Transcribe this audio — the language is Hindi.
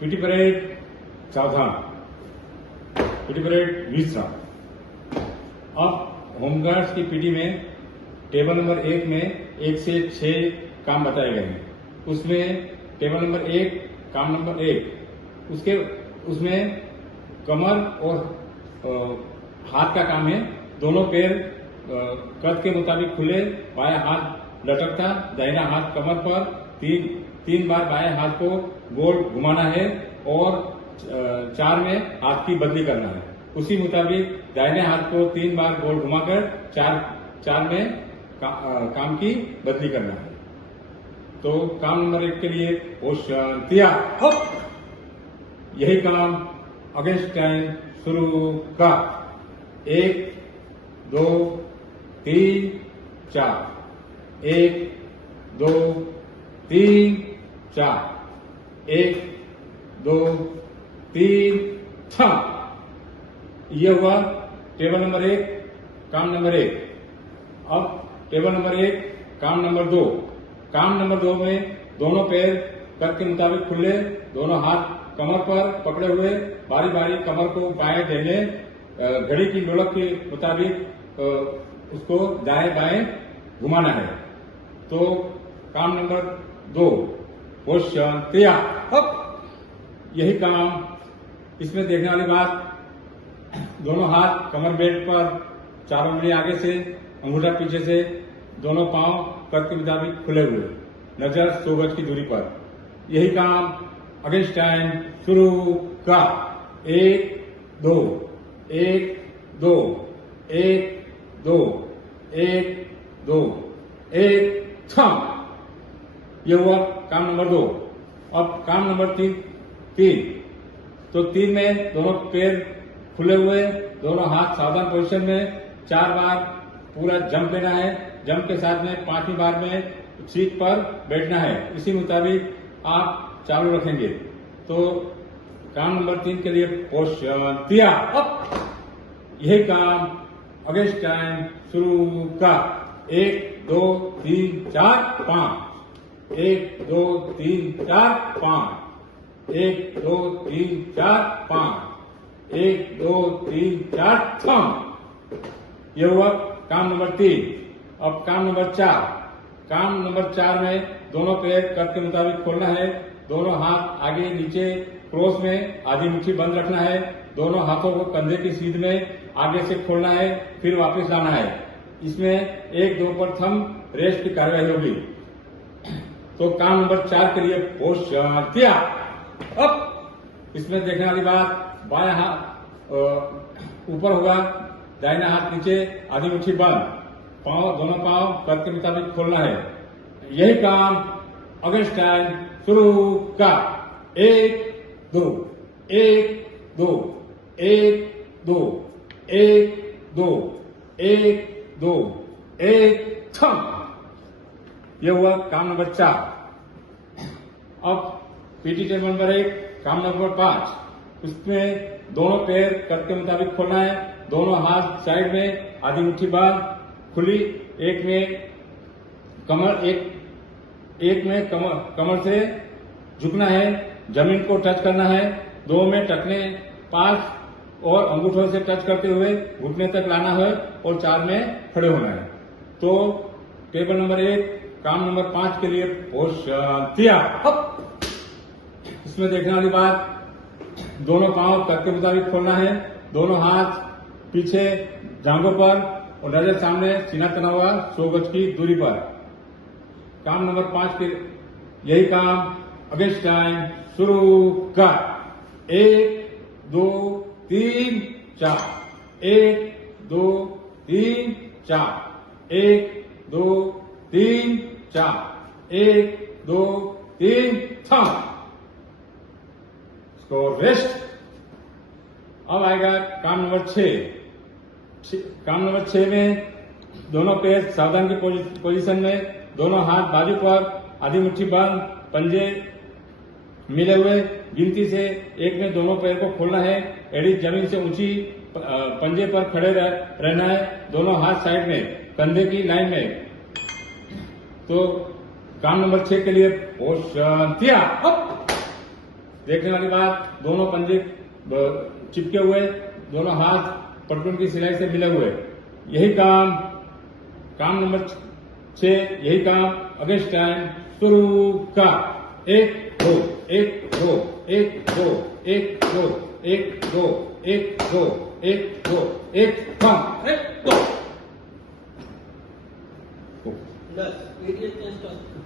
पीटी परेड सावधान, पीटी परेड विश्राम। अब होमगार्ड्स की पीटी में टेबल नंबर 1 में 1 से 6 काम बताए गए हैं। उसमें टेबल नंबर 1 काम नंबर 1 उसमें कमर और हाथ का काम है। दोनों पैर कद के मुताबिक खुले, बायां हाथ लटकता, दाहिना हाथ कमर पर, तीन बार बाएं हाथ को गोल घुमाना है और 4 में हाथ की बदली करना है। उसी मुताबिक दाहिने हाथ को 3 बार गोल घुमाकर 4 में काम की बदली करना है। तो काम नंबर 1 के लिए होशियारिया, यही काम अगेंस्ट टाइम शुरू का 1 2 3 4 1 2 3 4 1 2 3 6। ये हुआ टेबल नंबर 1 काम नंबर 1। अब टेबल नंबर 1 काम नंबर 2। काम नंबर 2 में दोनों पैर कद के मुताबिक खुले, दोनों हाथ कमर पर पकड़े हुए, बारी बारी कमर को बाएं दाएं घड़ी की लोलक के मुताबिक उसको दाएं बाएं घुमाना है। तो काम नंबर 2 होशियारिया। अब यही काम, इसमें देखने वाली बात, दोनों हाथ कमर बेल्ट पर, 4 उंगली आगे से, अंगूठा पीछे से, दोनों पांव कद के मुताबिक खुले हुए, नजर 100 गज की दूरी पर। यही काम अगेंस्ट टाइम शुरू का 1 2 1 2 1 2 1 2 1 6। ये हुआ काम नंबर 2। अब काम नंबर 3। तो 3 में दोनों पैर खुले हुए, दोनों हाथ सावधान पोजीशन में, 4 बार पूरा जंप लेना है। जंप के साथ में 5वीं बार में सीट पर बैठना है। इसी मुताबिक आप चालू रखेंगे। तो काम नंबर 3 के लिए होशियारिया। अब यही काम अगेंस्ट टाइम शुरू का 1 2 3 4 5 1 2 3 4 5 1 2 3 4 5 1 2 3 4 6। ये हुआ काम नंबर 3। अब काम नंबर 4। काम नंबर 4 में दोनों पैर कद के मुताबिक खोलना है, दोनों हाथ आगे नीचे क्रॉस में आधी मुट्ठी बंद रखना है, दोनों हाथों को कंधे की सीध में आगे से खोलना है, फिर वापस लाना है। इसमें 1 2 पर थंब रेस्ट की कार्रवाई होगी। तो काम नंबर 4 के लिए होशियारिया। अब इसमें देखने वाली बात, बायां हाथ ऊपर होगा, दाहिना हाथ नीचे, आधी मुट्ठी बंद, दोनों पांव कद के मुताबिक खोलना है। यही काम अगेंस्ट टाइम शुरू का 1 2 1 2 1 2 1 2 1 2 1 6। यह हुआ काम नंबर 4। अब पीटी टेबल नंबर 1 काम नंबर 5। उसमें दोनों पैर कद के मुताबिक खोलना है, दोनों हाथ साइड में, आधी मुट्ठी बांध खुली, एक में कमर से झुकना है, जमीन को टच करना है, 2 में टकने पास और अंगूठों से टच करते हुए घुटने तक लाना है और 4 में खड़े होना है। तो टेबल नंबर 1 काम नंबर 5 के लिए होशियारिया। इसमें देखने वाली बात, दोनों पांव कद के मुताबिक खोलना है, दोनों हाथ पीछे जांघों पर और नजर सामने, सीना तना हुआ 100 गज की दूरी पर। काम नंबर 5 के यही काम अगेंस्ट टाइम शुरू का 1 2 3 4 1 2 3 4 1 2 3 4 1 2 3 6। रेस्ट। अब आएगा काम नंबर 6। काम नंबर 6 में दोनों पैर सावधान की पोजीशन में, दोनों हाथ बाजू पर, आधी मुट्ठी बंद, पंजे मिले हुए, गिनती से 1 में दोनों पैर को खोलना है, एड़ी जमीन से ऊंची, पंजे पर खड़े रहना है, दोनों हाथ साइड में, कंधे की लाइन में। तो काम नंबर 6 के लिए होशियारिया। देखने वाली बात, दोनों पंजे चिपके हुए, दोनों हाथ पटलून की सिलाई से मिले हुए। यही काम नंबर 6, यही काम अगेंस्ट टाइम शुरू का। 1 2 1 2 1 2 1 2 1 2 1 2 1 2 1 1 2